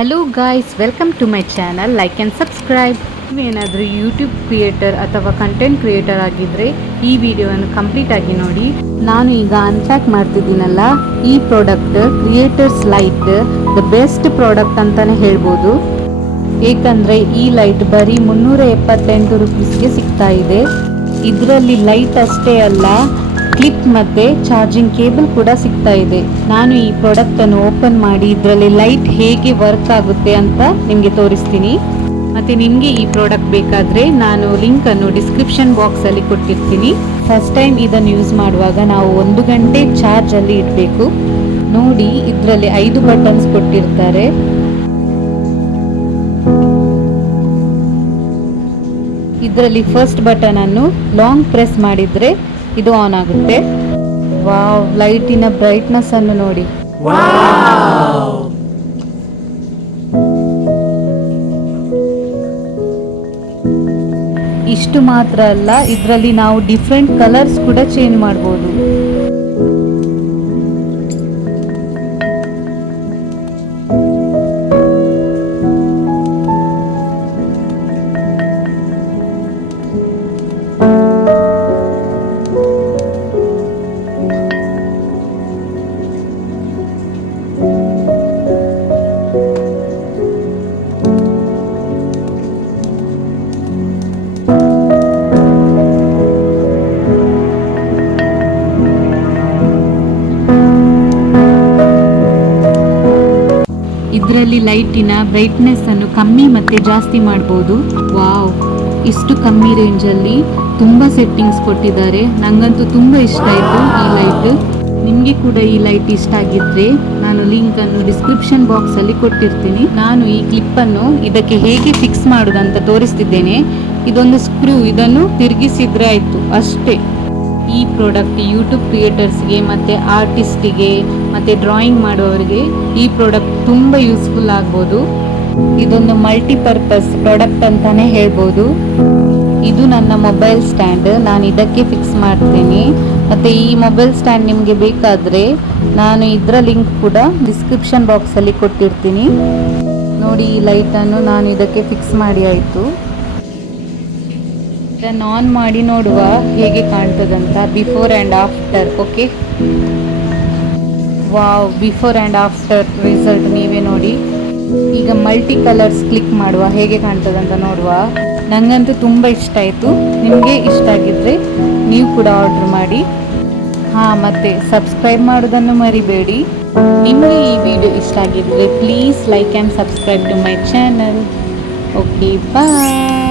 Hello guys, welcome to my channel. Like and subscribe. ನೀವೇನಾದರೂ YouTube creator ಅಥವಾ content creator ಆಗಿದ್ದರೆ ಈ ವಿಡಿಯೋವನ್ನು ಕಂಪ್ಲೀಟ್ ಆಗಿ ನೋಡಿ. ನಾನು ಈಗ ಅನ್ಪ್ಯಾಕ್ ಮಾಡ್ತಿದ್ದೀನಲ್ಲ, ಈ product creators light the best product ಅಂತಲೇ ಹೇಳ್ಬೋದು. ಏಕೆಂದರೆ ಈ ಲೈಟ್ ಬರೀ 378 ರುಪೀಸ್ಗೆ ಸಿಗ್ತಾ ಇದೆ. ಇದರಲ್ಲಿ ಲೈಟ್ ಅಷ್ಟೇ ಅಲ್ಲ, ಕ್ಲಿಪ್ ಮತ್ತು ಚಾರ್ಜಿಂಗ್ ಕೇಬಲ್ ಕೂಡ ಸಿಗ್ತಾ ಇದೆ. ನಾನು ಈ ಪ್ರಾಡಕ್ಟನ್ನು ಓಪನ್ ಮಾಡಿ ಇದರಲ್ಲಿ ಲೈಟ್ ಹೇಗೆ ವರ್ಕ್ ಆಗುತ್ತೆ ಅಂತ ನಿಮಗೆ ತೋರಿಸ್ತೀನಿ. ಮತ್ತು ನಿಮಗೆ ಈ ಪ್ರಾಡಕ್ಟ್ ಬೇಕಾದರೆ ನಾನು ಲಿಂಕನ್ನು ಡಿಸ್ಕ್ರಿಪ್ಷನ್ ಬಾಕ್ಸಲ್ಲಿ ಕೊಟ್ಟಿರ್ತೀನಿ. ಫಸ್ಟ್ ಟೈಮ್ ಇದನ್ನು ಯೂಸ್ ಮಾಡುವಾಗ ನಾವು 1 ಗಂಟೆ ಚಾರ್ಜಲ್ಲಿ ಇಡಬೇಕು. ನೋಡಿ, ಇದರಲ್ಲಿ 5 ಬಟನ್ಸ್ ಕೊಟ್ಟಿರ್ತಾರೆ. ಇದರಲ್ಲಿ ಫಸ್ಟ್ ಬಟನ್ ಅನ್ನು ಲಾಂಗ್ ಪ್ರೆಸ್ ಮಾಡಿದರೆ ಇದು ಆನ್ ಆಗುತ್ತೆ. ವಾವ್, ಲೈಟಿನ ಬ್ರೈಟ್ನೆಸ್ ಅನ್ನು ನೋಡಿ. ಇಷ್ಟು ಮಾತ್ರ ಅಲ್ಲ, ಇದರಲ್ಲಿ ನಾವು ಡಿಫ್ರೆಂಟ್ ಕಲರ್ಸ್ ಕೂಡ ಚೇಂಜ್ ಮಾಡಬಹುದು. ಇದರಲ್ಲಿ ಲೈಟಿನ ಬ್ರೈಟ್ನೆಸ್ ಅನ್ನು ಕಮ್ಮಿ ಮತ್ತೆ ಜಾಸ್ತಿ ಮಾಡಬಹುದು. ವಾವ್, ಇಷ್ಟು ಕಮ್ಮಿ ರೇಂಜಲ್ಲಿ ತುಂಬ ಸೆಟ್ಟಿಂಗ್ಸ್ ಕೊಟ್ಟಿದ್ದಾರೆ. ನಂಗಂತೂ ತುಂಬ ಇಷ್ಟ ಆಯಿತು ಈ ಲೈಟ್. ನಿಮಗೆ ಕೂಡ ಈ ಲೈಟ್ ಇಷ್ಟ ಆಗಿದ್ರೆ ನಾನು ಲಿಂಕನ್ನು ಡಿಸ್ಕ್ರಿಪ್ಷನ್ ಬಾಕ್ಸಲ್ಲಿ ಕೊಟ್ಟಿರ್ತೀನಿ. ನಾನು ಈ ಕ್ಲಿಪ್ಪನ್ನು ಇದಕ್ಕೆ ಹೇಗೆ ಫಿಕ್ಸ್ ಮಾಡೋದಂತ ತೋರಿಸ್ತಿದ್ದೇನೆ. ಇದೊಂದು ಸ್ಕ್ರೂ, ಇದನ್ನು ತಿರುಗಿಸಿದ್ರೆ ಆಯಿತು ಅಷ್ಟೇ. ಈ ಪ್ರಾಡಕ್ಟ್ ಯೂಟ್ಯೂಬ್ ಕ್ರಿಯೇಟರ್ಸ್ಗೆ ಮತ್ತು ಆರ್ಟಿಸ್ಟಿಗೆ ಮತ್ತು ಡ್ರಾಯಿಂಗ್ ಮಾಡುವವರಿಗೆ ಈ ಪ್ರಾಡಕ್ಟ್ ತುಂಬ ಯೂಸ್ಫುಲ್ ಆಗ್ಬೋದು. ಇದೊಂದು ಮಲ್ಟಿಪರ್ಪಸ್ ಪ್ರಾಡಕ್ಟ್ ಅಂತಲೇ ಹೇಳ್ಬೋದು. ಇದು ನನ್ನ ಮೊಬೈಲ್ ಸ್ಟ್ಯಾಂಡ್, ನಾನು ಇದಕ್ಕೆ ಫಿಕ್ಸ್ ಮಾಡ್ತೀನಿ. ಮತ್ತು ಈ ಮೊಬೈಲ್ ಸ್ಟ್ಯಾಂಡ್ ನಿಮಗೆ ಬೇಕಾದರೆ ನಾನು ಇದರ ಲಿಂಕ್ ಕೂಡ ಡಿಸ್ಕ್ರಿಪ್ಷನ್ ಬಾಕ್ಸಲ್ಲಿ ಕೊಟ್ಟಿರ್ತೀನಿ. ನೋಡಿ, ಈ ಲೈಟನ್ನು ನಾನು ಇದಕ್ಕೆ ಫಿಕ್ಸ್ ಮಾಡಿ ಆಯಿತು. ಇದನ್ನು ಆನ್ ಮಾಡಿ ನೋಡುವ ಹೇಗೆ ಕಾಣ್ತದಂತ, before and after. Okay, wow, before and after result ನೀವೇ ನೋಡಿ. ಈಗ ಮಲ್ಟಿ ಕಲರ್ಸ್ ಕ್ಲಿಕ್ ಮಾಡುವ ಹೇಗೆ ಕಾಣ್ತದಂತ ನೋಡುವ. ನನಗಂತೂ ತುಂಬ ಇಷ್ಟ ಆಯಿತು. ನಿಮಗೆ ಇಷ್ಟ ಆಗಿದ್ದರೆ ನೀವು ಕೂಡ ಆರ್ಡರ್ ಮಾಡಿ. ಮತ್ತು ಸಬ್ಸ್ಕ್ರೈಬ್ ಮಾಡೋದನ್ನು ಮರಿಬೇಡಿ. ನಿಮಗೆ ಈ ವಿಡಿಯೋ ಇಷ್ಟ ಆಗಿದ್ದರೆ please like and subscribe to my channel. Okay, bye.